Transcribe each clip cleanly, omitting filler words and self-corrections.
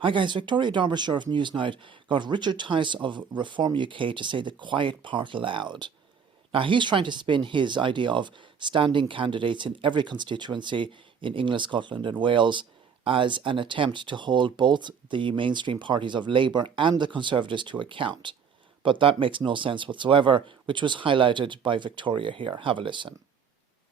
Hi guys, Victoria Derbyshire of Newsnight got Richard Tice of Reform UK to say the quiet part aloud. Now he's trying to spin his idea of standing candidates in every constituency in England, Scotland and Wales as an attempt to hold both the mainstream parties of Labour and the Conservatives to account. But that makes no sense whatsoever, which was highlighted by Victoria here. Have a listen.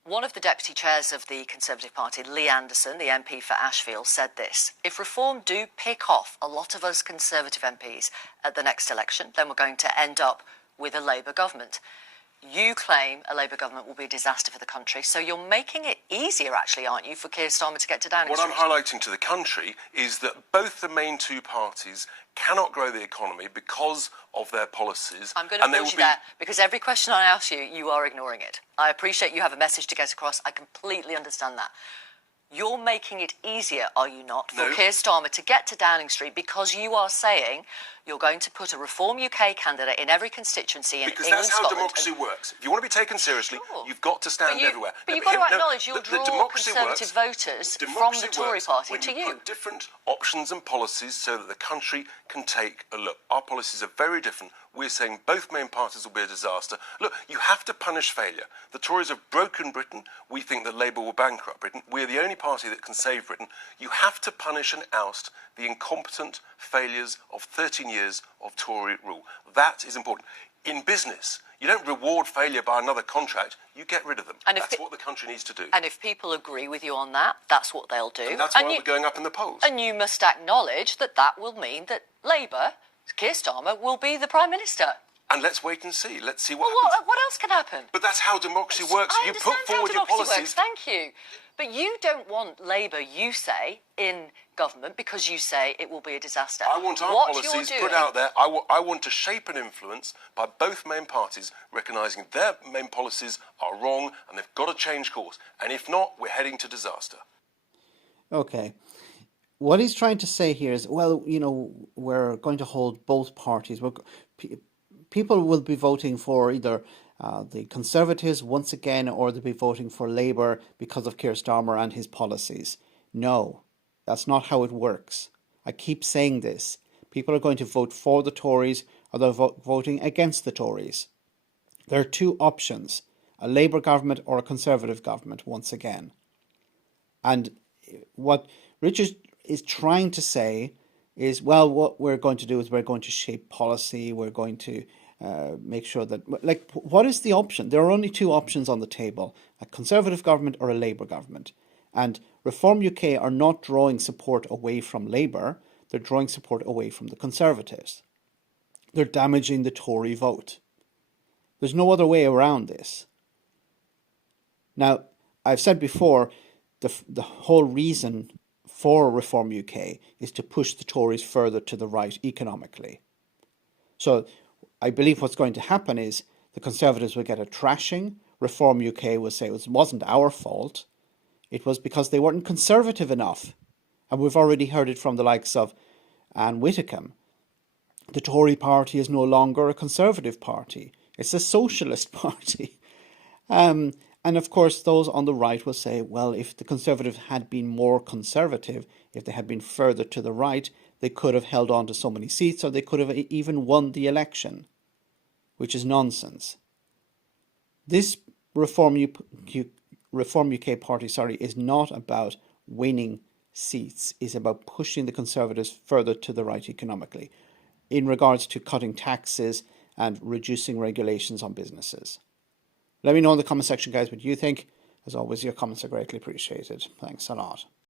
One of the deputy chairs of the Conservative Party, Lee Anderson, the MP for Ashfield, said this: if Reform do pick off a lot of us Conservative MPs at the next election, then we're going to end up with a Labour government. You claim a Labour government will be a disaster for the country, so you're making it easier, actually, aren't you, for Keir Starmer to get to Downing Street? What I'm highlighting to the country is that both the main two parties cannot grow the economy because of their policies. I'm going to pause you there, because every question I ask you, you are ignoring it. I appreciate you have a message to get across. I completely understand that. You're making it easier, are you not, for Keir Starmer to get to Downing Street because you are saying you're going to put a Reform UK candidate in every constituency in because England, that's how Scotland, democracy works. If you want to be taken seriously, you've got to stand everywhere. But you've got to acknowledge you'll draw Conservative voters from the Tory party to you. You put different options and policies so that the country can take a look. Our policies are very different. We're saying both main parties will be a disaster. Look, you have to punish failure. The Tories have broken Britain. We think that Labour will bankrupt Britain. We're the only party that can save Britain. You have to punish and oust the incompetent failures of 13 years of Tory rule. That is important. In business, you don't reward failure by another contract, you get rid of them. And that's what the country needs to do. And if people agree with you on that, that's what they'll do. And that's why we're going up in the polls. And you must acknowledge that that will mean that Labour, Keir Starmer, will be the Prime Minister. And let's wait and see. Let's see what happens. What else can happen? But that's how democracy works. I You put forward your policies. Works. Thank you. But you don't want Labour, you say, in government because you say it will be a disaster. I want our policies put out there. I want to shape an influence by both main parties, recognising their main policies are wrong and they've got to change course. And if not, we're heading to disaster. Okay. What he's trying to say here is, well, you know, we're going to hold both parties. People will be voting for either the Conservatives once again, or they'll be voting for Labour because of Keir Starmer and his policies. No, that's not how it works. I keep saying this. People are going to vote for the Tories or they're voting against the Tories. There are two options, a Labour government or a Conservative government once again. And what Richard is trying to say is, well, what we're going to do is we're going to shape policy, we're going to make sure that, like, what is the option? There are only two options on the table, a Conservative government or a Labour government. And Reform UK are not drawing support away from Labour, they're drawing support away from the Conservatives. They're damaging the Tory vote. There's no other way around this. Now, I've said before, the whole reason for Reform UK is to push the Tories further to the right economically. So I believe what's going to happen is the Conservatives will get a trashing. Reform UK will say it wasn't our fault. It was because they weren't conservative enough. And we've already heard it from the likes of Anne Widdecombe. The Tory party is no longer a Conservative party. It's a socialist party. And of course, those on the right will say, well, if the Conservatives had been more conservative, if they had been further to the right, they could have held on to so many seats, or they could have even won the election, which is nonsense. This Reform UK party, is not about winning seats. It's about pushing the Conservatives further to the right economically in regards to cutting taxes and reducing regulations on businesses. Let me know in the comment section, guys, what you think. As always, your comments are greatly appreciated. Thanks a lot.